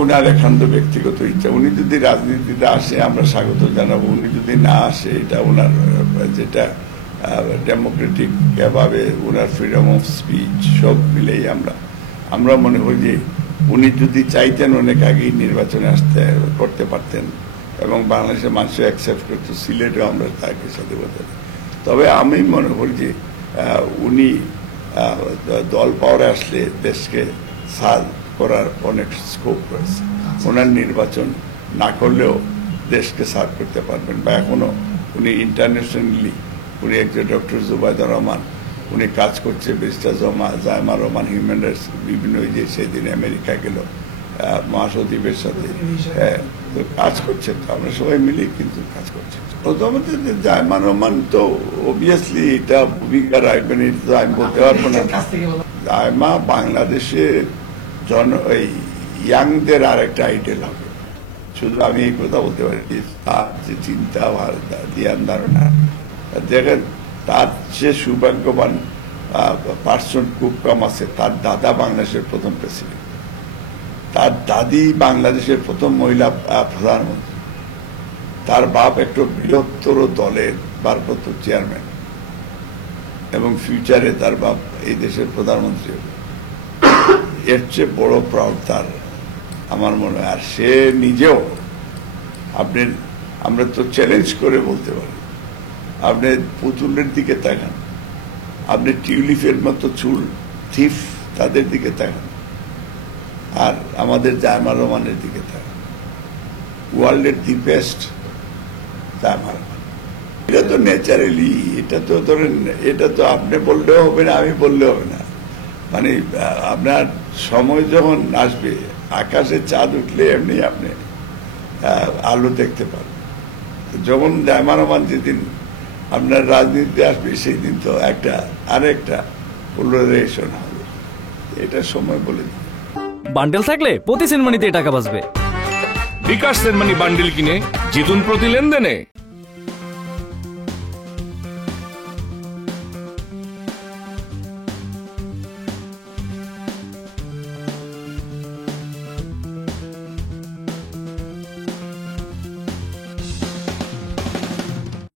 ওনার একান্ত ব্যক্তিগত ইচ্ছা। উনি যদি রাজনীতিতে আসে আমরা স্বাগত জানাবো, উনি যদি না আসে এটা ওনার যেটা ডেমোক্রেটিক ভাবে ওনার ফ্রিডম অফ স্পিচ সব মিলেই আমরা মনে করি যে উনি যদি চাইতেন অনেক আগেই নির্বাচনে আসতে করতে পারতেন এবং বাংলাদেশের মানুষ অ্যাকসেপ্ট করতো, সিলেটেও আমরা তাকে সাথে বলতে। তবে আমি মনে করি যে উনি দল পাওয়ারে আসলে দেশকে সার্ভ করার অনেক স্কোপ রয়েছে। ওনার নির্বাচন না করলেও দেশকে সার্ভ করতে পারবেন, বা এখনো উনি ইন্টারন্যাশনালি উনি একজন ডক্টর জুবাইদুর রহমান, উনি কাজ করছে barrister Zaima Rahman human rights বিভিন্ন যে সেদিন আমেরিকা গেল মহাসচিবের সাথে তো কাজ করছে, তো আমরা সবাই মিলে কিন্তু কাজ করছি। প্রথমত জায়মা রহমান তো অবভিয়াসলি এটা ভূমিকা রাখবেন, এটা তো আমি বলতে পারবো না। জায়মা বাংলাদেশের এই ইয়াংদের আর একটা আইডেল হবে। শুধু আমি এই কথা বলতে পারি তার যে চিন্তা ধ্যান ধারণা, দেখেন তার যে সৌভাগ্যবান পার্সন খুব কম আছে। তার দাদা বাংলাদেশের প্রথম প্রেসিডেন্ট, তার দাদি বাংলাদেশের প্রথম মহিলা প্রধানমন্ত্রী, তার বাপ একটা বৃহত্তর দলের ভারপ্রাপ্ত চেয়ারম্যান এবং ফিউচারে তার বাপ এই দেশের প্রধানমন্ত্রী হবে। এর চেয়ে বড় প্রাউড তার আমার মনে হয়। আর সে নিজেও আমরা তো চ্যালেঞ্জ করে বলতে পারি, আপনি পুতুলের দিকে তাকান, আপনি টিউলিপের মতো চুল থিফ তাদের দিকে তাকান, আর আমাদের জায়মা রহমানের দিকে তাকান। ওয়ার্ল্ডের দি বেস্ট জায়মা রহমান। এটা তো ন্যাচারালি, এটা তো ধরেন, এটা তো আপনি বললেও হবে না, আমি বললেও হবে না। মানে আপনার সময় যখন আসবে, আকাশে চাঁদ উঠলে এমনি আপনি আলো দেখতে পাবেন। যখন জায়মা রহমান যেদিন আপনার রাজনীতিতে আসবে সেই দিন তো আরেকটা পোলারাইজেশন হবে, এটা সময় বলে দিবে। বান্ডেল থাকলে প্রতি সেনমানিতে টাকা বাঁচবে। বিকাশ সেনমানি বান্ডেল কিনে জিতুন প্রতি লেনদেনে।